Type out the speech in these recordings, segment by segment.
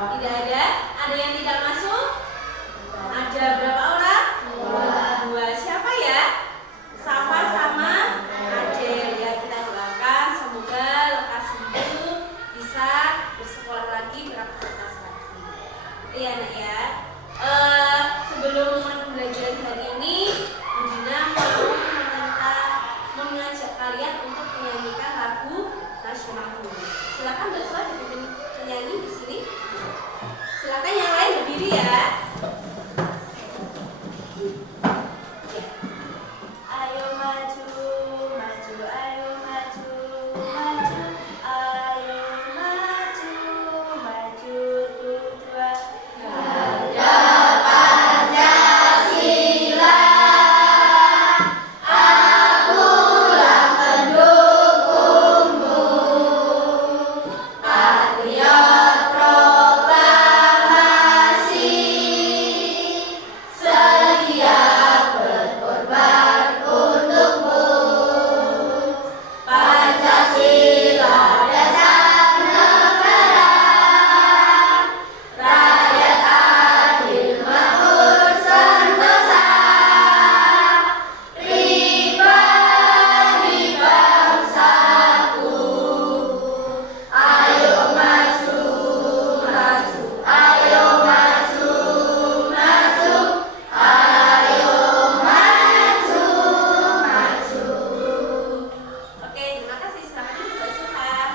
Tidak ada. Ada yang tidak masuk? Ada berapa orang? Dua. Siapa ya? Safa sama Adel. Ya, kita doakan semoga lekas sembuh, bisa bersekolah lagi, beraktivitas lagi. Iya nak ya. Sebelum pembelajaran hari ini, Bu Dina mau mengajak kalian untuk menyanyikan lagu nasional dulu. Silakan Baswa dipimpin penyanyi di sini. Silakan yang lain berdiri ya. Ayo maju, maju, ayo maju, maju, ayo maju, maju tujuan. Gada Pancasila, akulah pendukungmu, patriot proklamasi, siap berkorban untukmu. Pancasila dasar negara, rakyat adil makmur sentosa, pribadi bangsaku. Ayo maju, maju, ayo maju, maju, ayo maju, maju. Oke, terima kasih. Silakan Mbak Suha.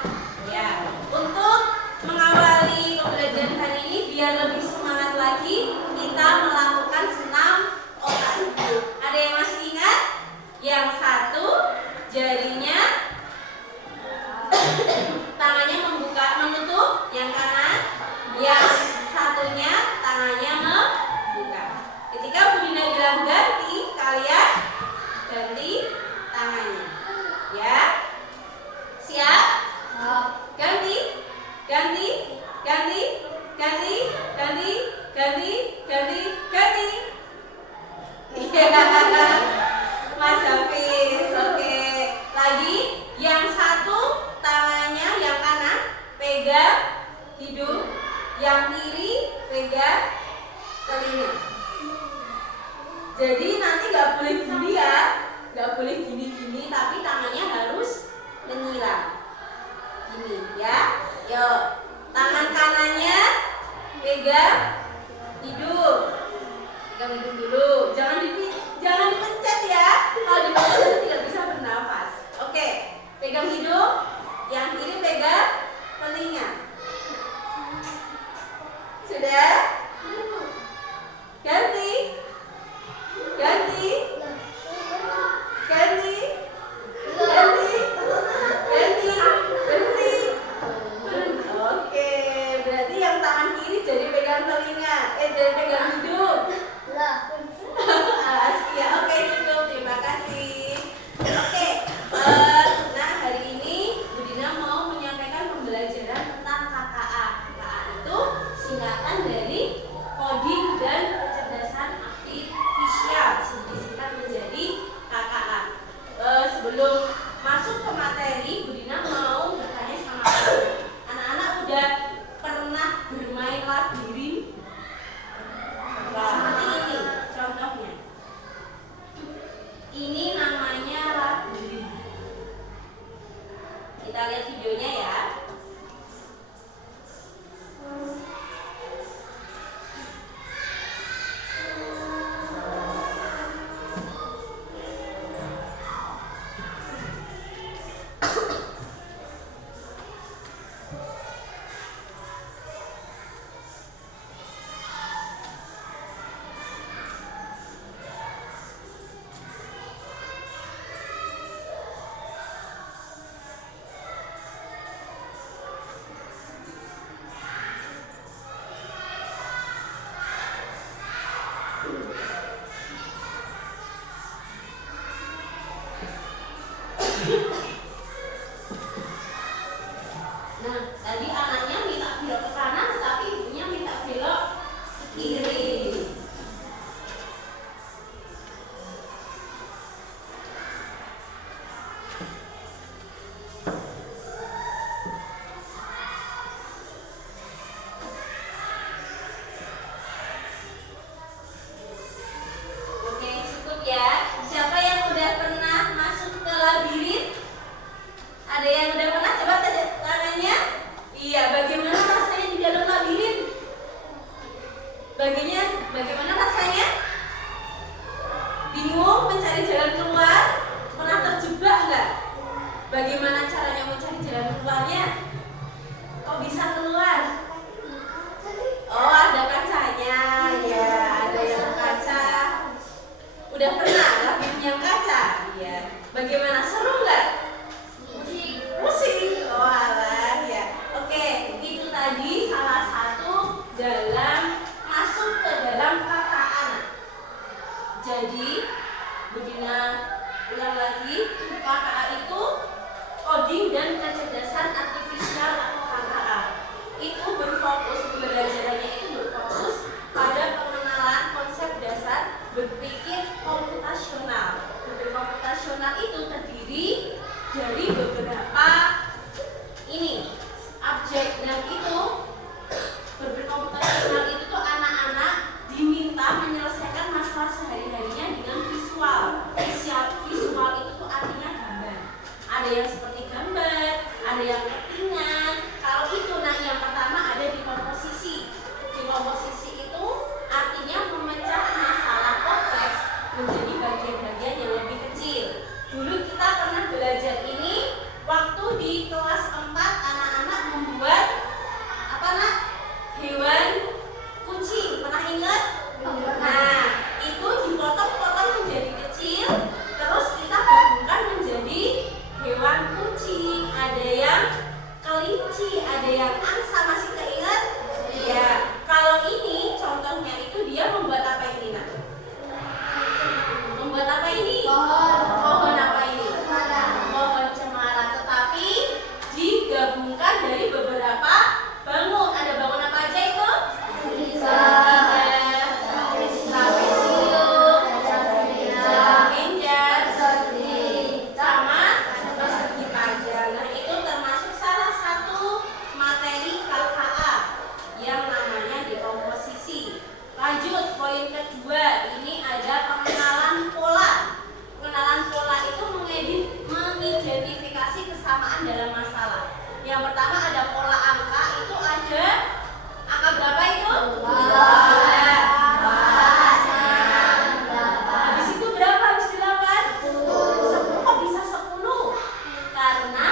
Ya, untuk mengawali pembelajaran hari ini biar lebih semangat lagi, kita melakukan senam otak ibu. Ada yang masih ingat? Yang satu, jarinya tangannya membuka menutup, yang kanan. Yang satunya tangannya membuka. Ketika Bu Dina bilang ganti, kalian ganti tangannya. Ya. Siap? Ganti, ganti, ganti, ganti, ganti, ganti, ganti, ganti. Mas Hafiz, oke. Lagi, yang satu tangannya yang kanan pegang hidung, yang kiri pegang telinga. Jadi nanti nggak boleh gini ya, nggak boleh gini-gini, tapi tangannya harus menyiram. Gini ya. Yuk, tangan kanannya pegang hidung. Pegang hidung dulu. Jangan dipencet ya. Kalau dipencet nanti tidak bisa bernafas. Oke, pegang hidung. Yang kiri pegang telinga. Sudah? Ganti. Ganti. Ganti. Ganti. Ganti. Berhenti. Oke, berarti yang tangan kiri jadi pegang telinga. Jadi pegang hidung. Askia, oke cukup, terima kasih. Oke, nah hari ini Bu Dina mau menyampaikan pembelajaran tentang KKA. KKA itu singkatan dari coding dan kecerdasan artifisial, disingkat menjadi KKA. Sebelum masuk ke materi, Bu Dina mau bertanya sama anak-anak, udah pernah bermain labirin? Seperti ini contohnya. Ini namanya labirin. Kita lihat videonya ya. Bagaimana rasanya? Bingung mencari jalan keluar? Pernah terjebak nggak? Bagaimana caranya mencari jalan keluarnya? Kok bisa keluar? Oh, ada kacanya, ya, ada yang kaca. Udah pernah lagi yang kaca? Ya. Bagaimana, seru nggak? Pusing. Oh, alah, ya. Oke, itu tadi salah satu dalam masuk ke dalam kakak anak. Jadi, Budina ulang lagi, KKA itu coding dan kecerdasan artifisial atau KKA. Itu berfokus, pembelajarannya itu berfokus pada pengenalan konsep dasar berpikir komputasional. Berpikir komputasional itu terdiri dari beberapa objek, dan itu berpikir komputasional itu tuh anak-anak diminta menyelesaikan masalah sehari-harinya dengan visual. Visual itu tuh artinya gambar. Ada yang seperti gambar, ada yang kepingan. Kalau itu, nah yang pertama ada di komposisi. Di komposisi itu artinya memecah masalah kompleks menjadi bagian-bagian yang lebih kecil. Dulu kita pernah belajar ini waktu di kelas 4, anak-anak membuat apa nak? Hewan kucing. Pernah ingat? Nah, itu dipotong-potong menjadi kecil, terus kita gabungkan menjadi hewan kucing. Ada yang kelinci, ada yang angsa. Masih keinget? Ya. Kalau ini contohnya itu dia membuat apa ini nak? Membuat apa ini? Pohon apa ini? Pohon cemara. Tetapi digabungkan dari beberapa bangun. Ada bangun apa aja itu? Lanjut, poin kedua, ini ada pengenalan pola. Pengenalan pola itu mengidentifikasi kesamaan dalam masalah. Yang pertama ada pola angka, itu ada angka berapa itu? 2. Habis itu berapa? Habis 8? 10. Kok bisa 10? Karena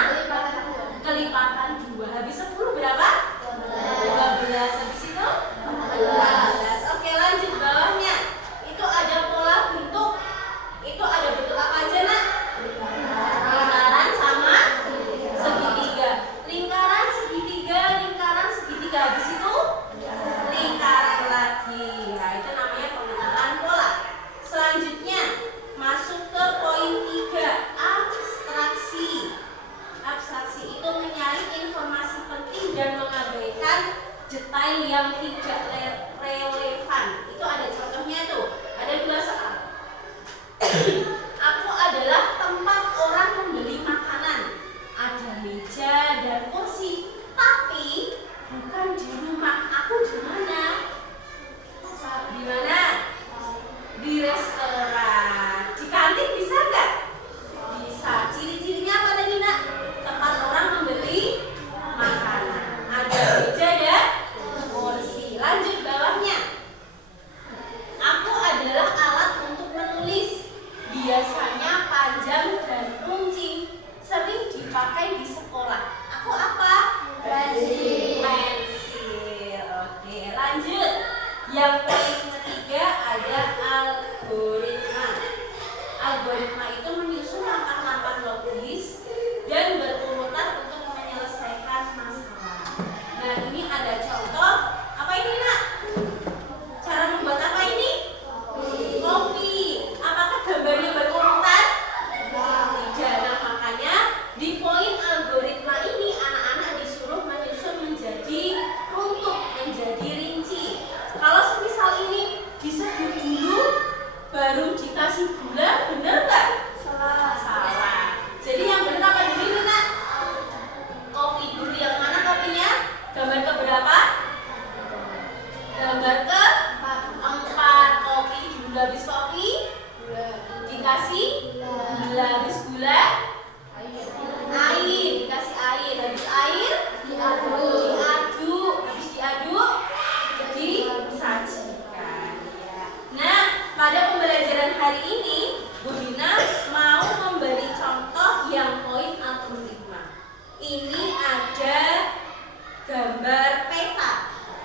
kelipatan 2. Habis 10 berapa? 12. Habis itu 14. Oke, lanjut bawahnya. Itu ada pola bentuk. Itu ada bentuk apa aja nak? Lingkaran sama segitiga. Lingkaran segitiga. Habis itu lingkaran lagi. Nah, itu namanya pengenalan pola. Selanjutnya masuk ke poin 3, abstraksi. Abstraksi itu menyaring informasi penting dan mengabaikan detail yang tidak relevan. Itu ada contohnya tuh. Ada 2 soal. Aku adalah tempat orang membeli makanan. Ada meja dan kursi, tapi bukan di rumah. Aku di mana? Di mana? Di restoran. Di kantin bisa nggak? Bisa. Ciri-cirinya apa tadi nak? Tempat orang membeli makanan. Ada meja dan kursi. Lanjut bawahnya. Aku adalah alat untuk menulis. Biasanya panjang dan runcing. Sering dipakai di sekolah. Aku apa? Pensil. Oke, lanjut. Yang poin ketiga ada algoritma. Algoritma itu menyusun langkah-langkah logis dan berurutan untuk menyelesaikan masalah. Nah, ini ada contoh. Apa ini nak? Cara membuat apa ini? Kopi. Apakah gambarnya berurutan? Tidak. Nah, makanya di poin algoritma ini anak-anak disuruh menyusun menjadi runtut, menjadi rinci. Kalau semisal ini diseduh dulu baru dikasih gula, benar nggak? Salah. Jadi yang benar apa dulu nak? Kopi dulu. Yang mana kopinya? Gambar ke berapa? Gambar ke 4. Kopi dulu. Habis kopi dikasih gula. Habis gula air. Dikasih air. Habis air diaduk. Habis diaduk disaji.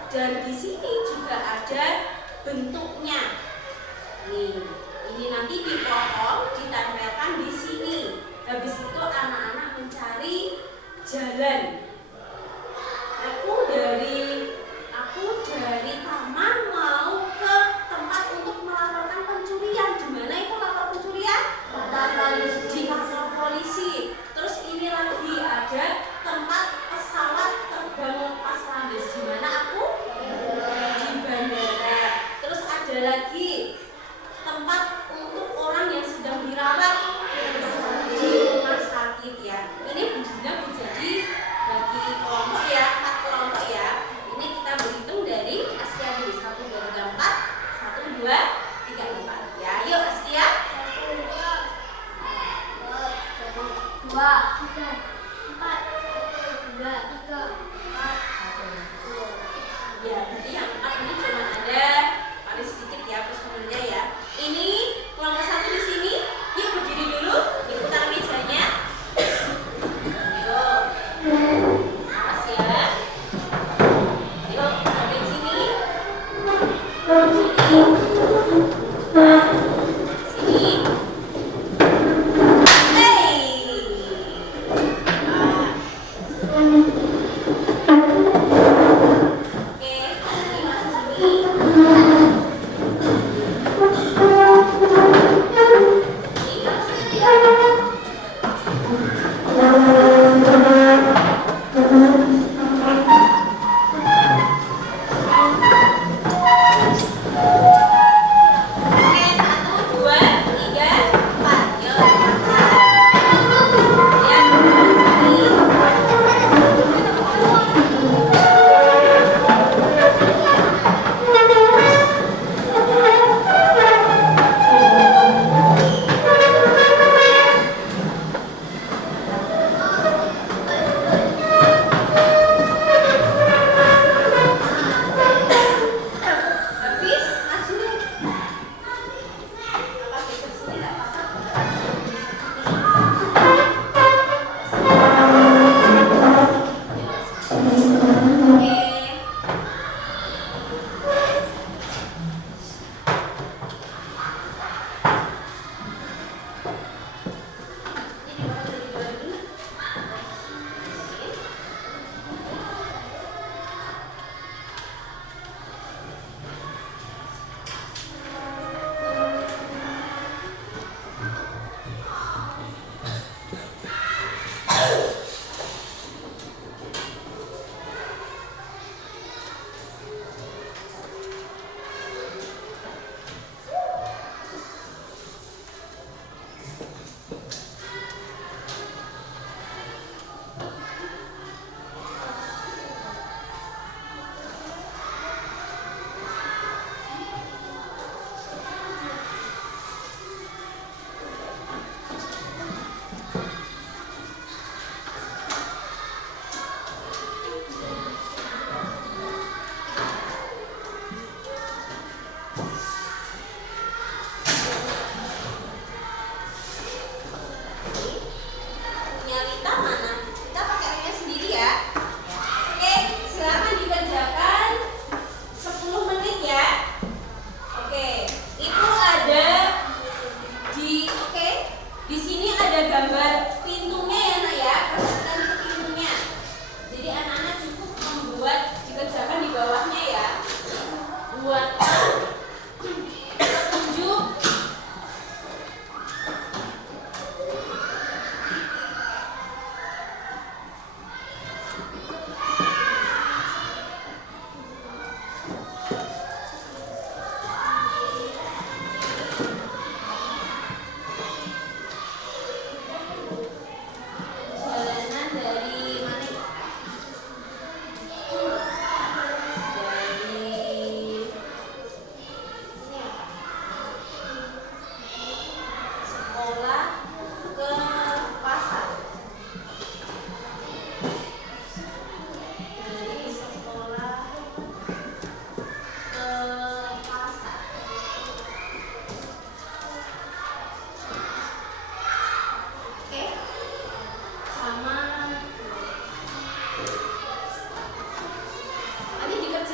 Dan di sini juga ada bentuknya. Nih, ini nanti dipotong, ditempelkan di sini. Habis itu anak-anak mencari jalan. Aku dari taman mau ke tempat untuk melaporkan pencurian. Di mana itu lapor pencurian? Di kantor polisi. Terus ini lagi ada tempat pesawat terbang lepas landas. Di mana aku? Di bandara. Terus ada lagi tempat untuk orang yang sedang dirawat di rumah sakit ya. Ini bunyinya menjadi bagi kelompok ya, 4 kelompok ya. Ini kita berhitung dari Askia dulu. 1, 2, 3, 4. 1, 2, 3, 4 ya. Yuk Askia. 2, 3, 4, 2, 3, 4. Ya, jadi yang 4 ini cuma ada paling sedikit ya personilnya ya. Ini kelompok 1 di sini. Yuk berdiri dulu, diputar mejanya. Yuk. Awas ya. Yuk, ada di sini. Sini. Hey. Oke, ini masuk sini.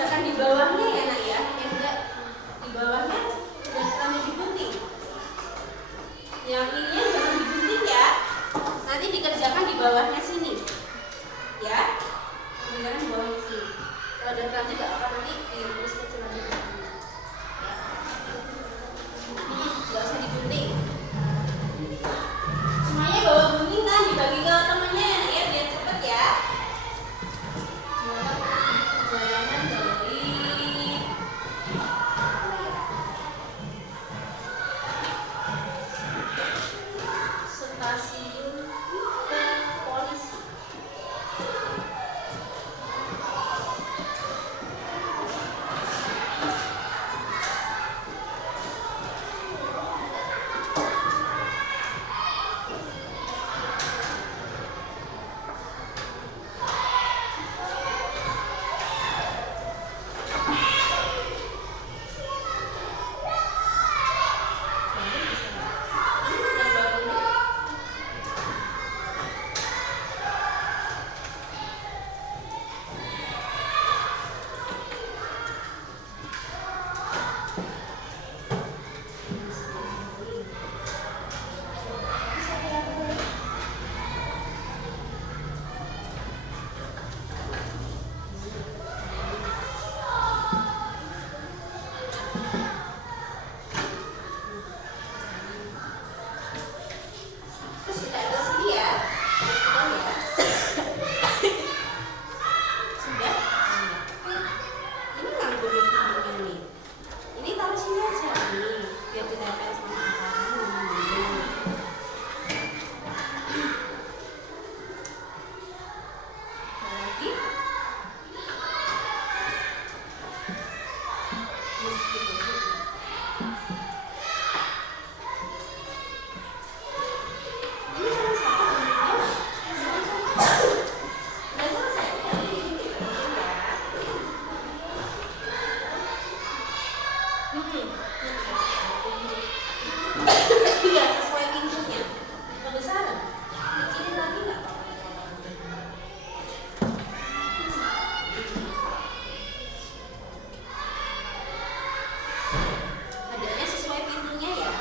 kerjakan di bawahnya ya nak ya, yang enggak di bawahnya dan kami digunting. Yang ininya jangan digunting ya, nanti dikerjakan di bawahnya sini ya, dikerjakan di bawahnya sini. Kalau ada kelanjut gak apa nanti diurus kecil aja ya. Ini gak usah digunting. Semuanya bawa gunting kan, dibagi ke temennya ya biar cepet ya. Perjalanan dari stasiun ke polisi. Terus kita ambil sini ya. Sudah? Ini kan gunting ini. Ini taruh sini aja nih, biar ditempel sama akarnya. Lagi. Ini cuma satu guntingnya. Udah selesai. Iya, sesuai pintunya. Kebesaran. Kecilin lagi nggak apa-apa. Adanya sesuai pintunya ya.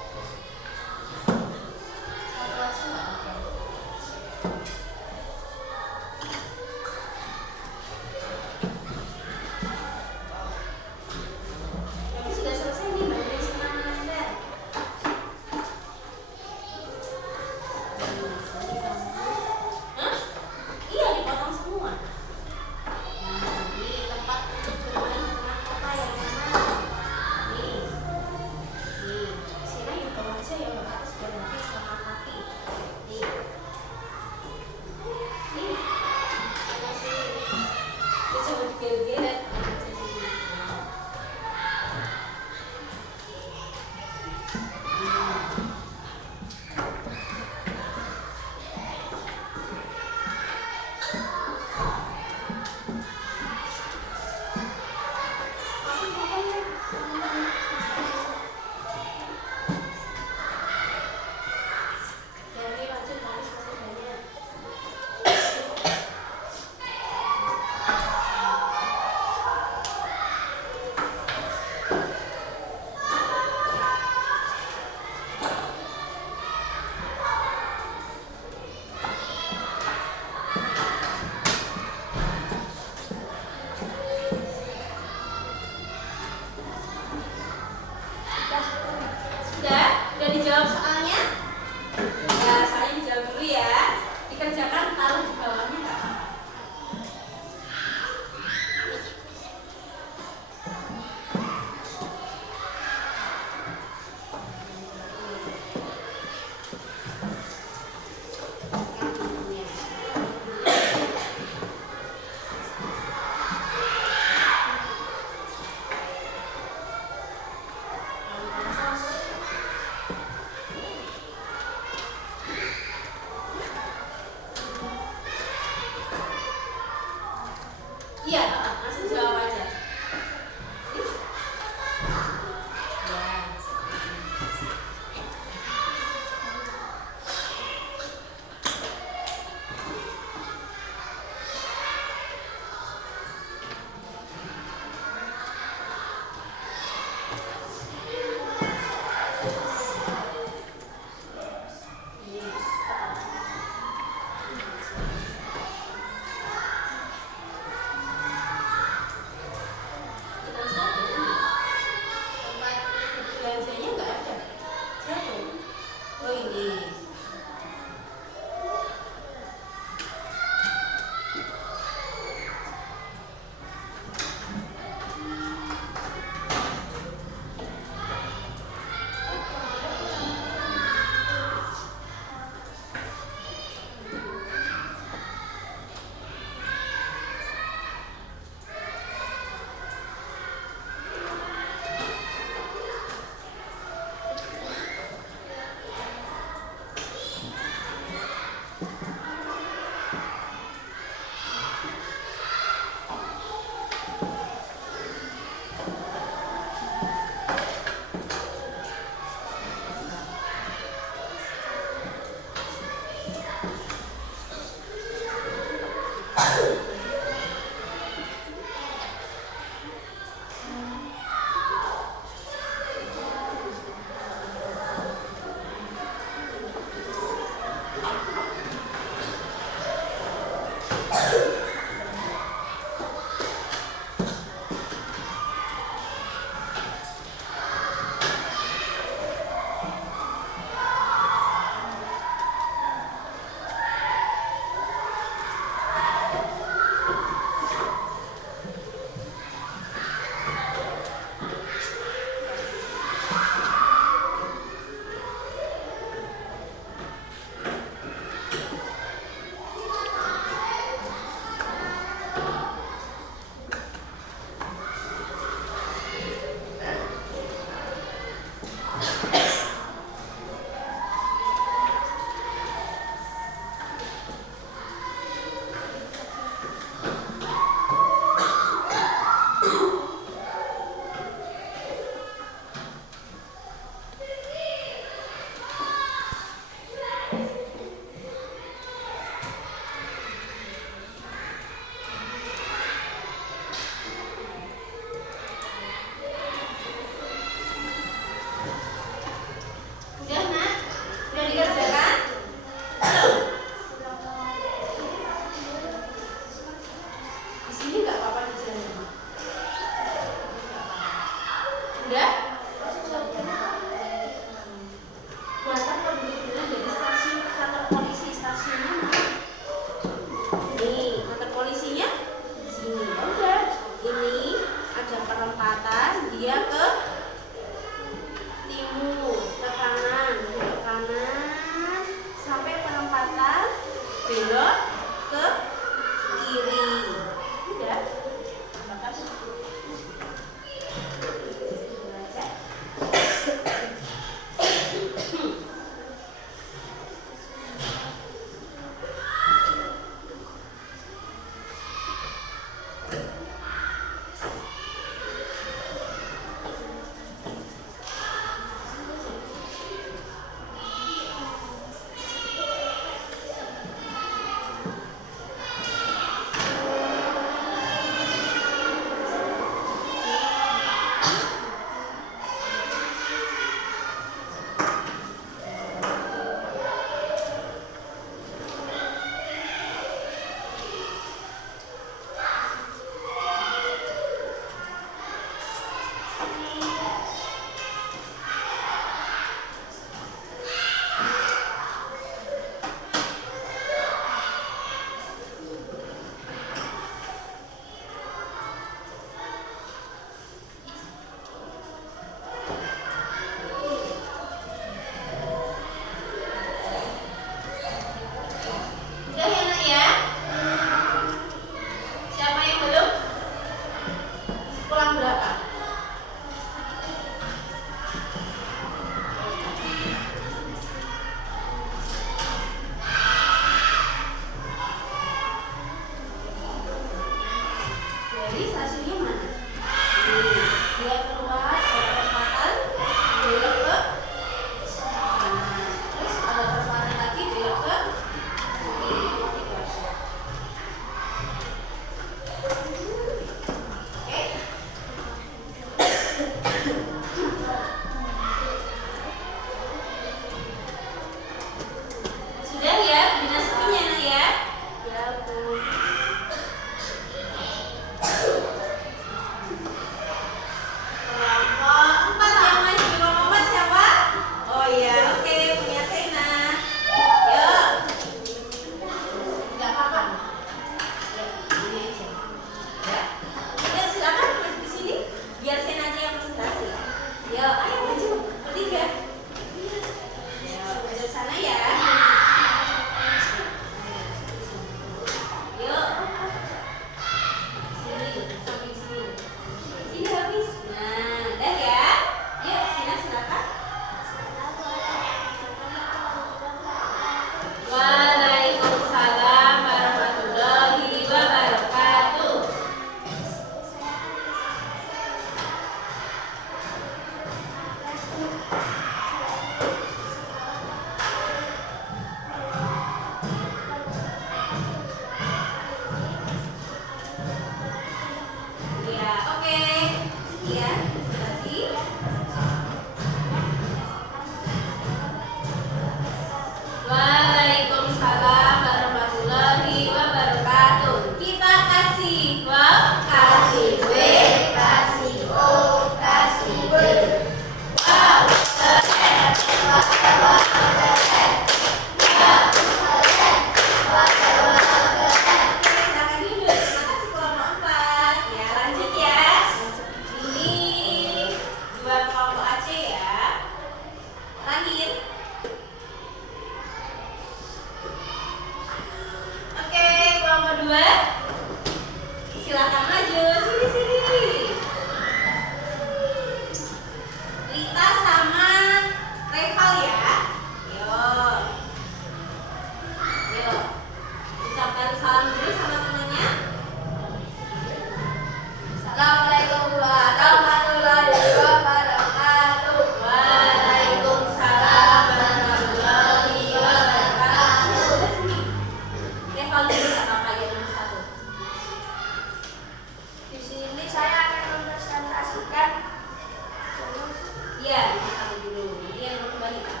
Iya, nomor 1 dulu. Nanti yang nomor 2 nih, Kak.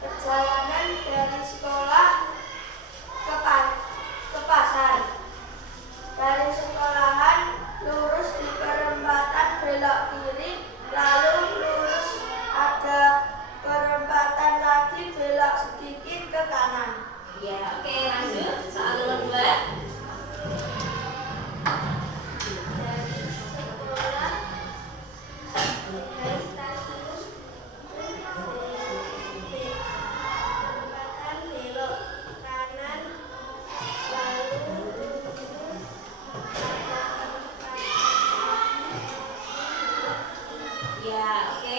Perjalanan dari sekolah ke pasar. Dari sekolahan lurus di perempatan belok kiri, lalu lurus ada perempatan lagi belok sedikit ke kanan. Ya, oke, lanjut. Soal nomor 2. Dari sekolah dari stasiun perempatan belok kanan, lalu lurus ada perempatan. Ya, oke.